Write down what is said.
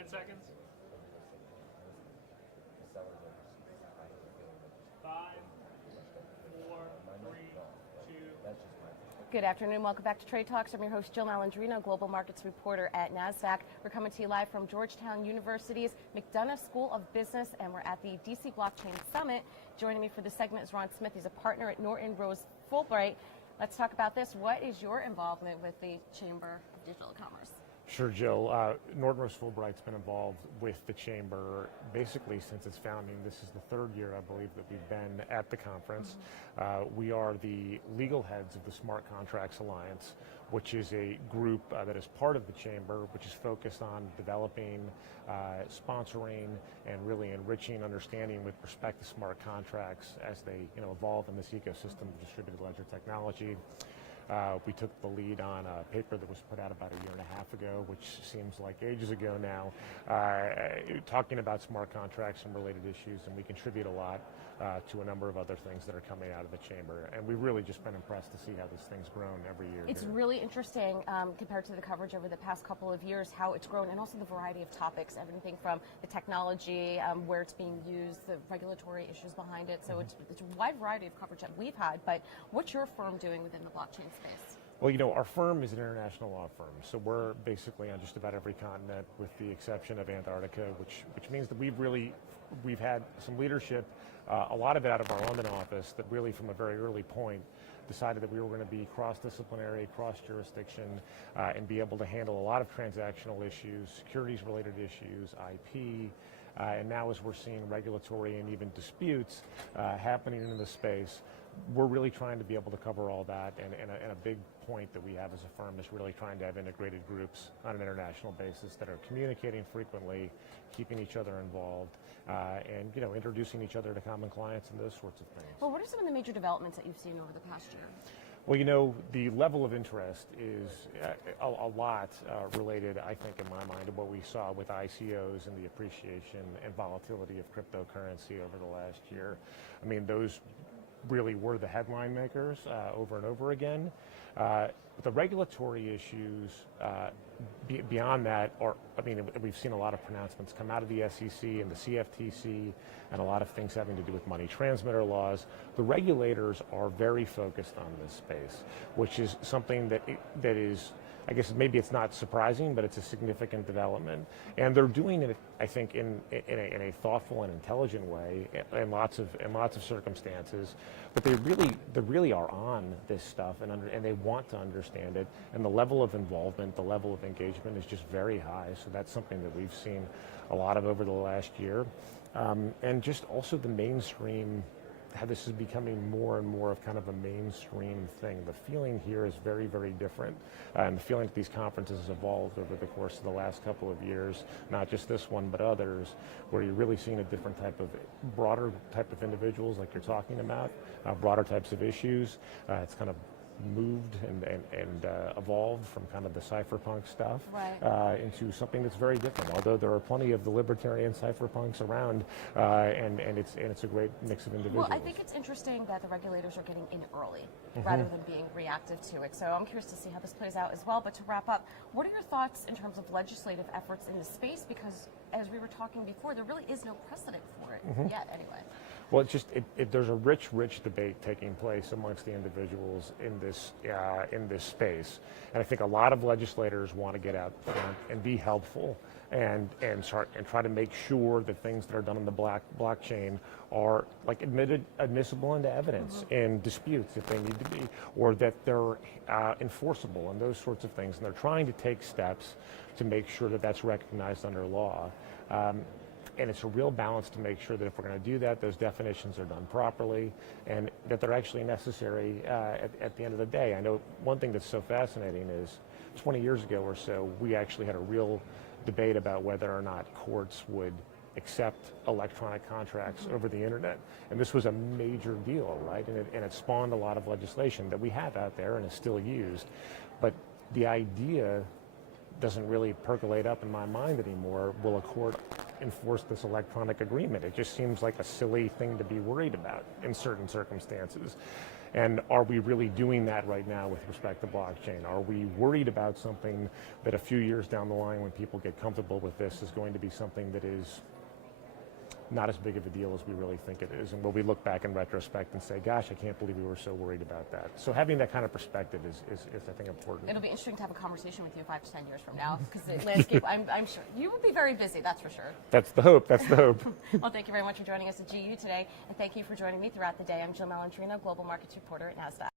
10 seconds. 5, 4, 3, 2. Good afternoon. Welcome back to Trade Talks. I'm your host, Jill Malandrino, Global Markets Reporter at Nasdaq. We're coming to you live from Georgetown University's McDonough School of Business, and we're at the DC Blockchain Summit. Joining me for this segment is Ron Smith. He's a partner at Norton Rose Fulbright. Let's talk about this. What is your involvement with the Chamber of Digital Commerce? Sure, Jill. Norton Rose Fulbright's been involved with the Chamber basically since its founding. This is the third year, I believe, that we've been at the conference. We are the legal heads of the Smart Contracts Alliance, which is a group that is part of the Chamber, which is focused on developing, sponsoring, and really enriching understanding with respect to smart contracts as they evolve in this ecosystem of distributed ledger technology. We took the lead on a paper that was put out about a year and a half ago, which seems like ages ago now, talking about smart contracts and related issues, and we contribute a lot to a number of other things that are coming out of the Chamber. And we've really just been impressed to see how this thing's grown every year. It's really interesting compared to the coverage over the past couple of years, how it's grown, and also the variety of topics, everything from the technology, where it's being used, the regulatory issues behind it. So it's a wide variety of coverage that we've had. But what's your firm doing within the blockchain space? Well, our firm is an international law firm, so we're basically on just about every continent with the exception of Antarctica, which means that we've had some leadership, a lot of it out of our London office, that really from a very early point decided that we were going to be cross-disciplinary, cross-jurisdiction, and be able to handle a lot of transactional issues, securities-related issues, IP, and now as we're seeing regulatory and even disputes happening in the space, we're really trying to be able to cover all that, and a big point that we have as a firm is really trying to have integrated groups on an international basis that are communicating frequently, keeping each other involved, and introducing each other to common clients and those sorts of things. Well, what are some of the major developments that you've seen over the past year? Well, the level of interest is a lot related, I think, in my mind, to what we saw with ICOs and the appreciation and volatility of cryptocurrency over the last year. I mean, those really were the headline makers over and over again. The regulatory issues beyond that we've seen a lot of pronouncements come out of the SEC and the CFTC and a lot of things having to do with money transmitter laws. The regulators are very focused on this space, which is something that is, I guess maybe it's not surprising, but it's a significant development. And they're doing it, I think, in a thoughtful and intelligent way in lots of circumstances. But they really are on this stuff and they want to understand it. And the level of involvement, the level of engagement is just very high. So that's something that we've seen a lot of over the last year. And just also the mainstream, how this is becoming more and more of kind of a mainstream thing. The feeling here is very, very different. And the feeling that these conferences have evolved over the course of the last couple of years, not just this one, but others, where you're really seeing a different broader type of individuals like you're talking about, broader types of issues. It's kind of moved and evolved from kind of the cypherpunk stuff into something that's very different. Although there are plenty of the libertarian cypherpunks around, and it's a great mix of individuals. Well, I think it's interesting that the regulators are getting in early rather than being reactive to it. So I'm curious to see how this plays out as well. But to wrap up, what are your thoughts in terms of legislative efforts in this space? Because as we were talking before, there really is no precedent for it yet, anyway. Well, there's a rich debate taking place amongst the individuals in this space, and I think a lot of legislators want to get out front and be helpful and try to make sure that things that are done in the blockchain are like admissible into evidence in disputes if they need to be, or that they're enforceable and those sorts of things. And they're trying to take steps to make sure that that's recognized under law. And it's a real balance to make sure that if we're going to do that, those definitions are done properly and that they're actually necessary at the end of the day. I know one thing that's so fascinating is 20 years ago or so, we actually had a real debate about whether or not courts would accept electronic contracts over the internet. And this was a major deal, right? And it spawned a lot of legislation that we have out there and is still used. But the idea doesn't really percolate up in my mind anymore. Will a court enforce this electronic agreement. It just seems like a silly thing to be worried about in certain circumstances. And are we really doing that right now with respect to blockchain? Are we worried about something that a few years down the line, when people get comfortable with this, is going to be something that is not as big of a deal as we really think it is? And will we look back in retrospect and say, gosh, I can't believe we were so worried about that? So having that kind of perspective is I think, important. It'll be interesting to have a conversation with you 5 to 10 years from now, because the landscape, I'm sure, you will be very busy, that's for sure. That's the hope, that's the hope. Well, thank you very much for joining us at GU today, and thank you for joining me throughout the day. I'm Jill Malandrino, Global Markets Reporter at Nasdaq.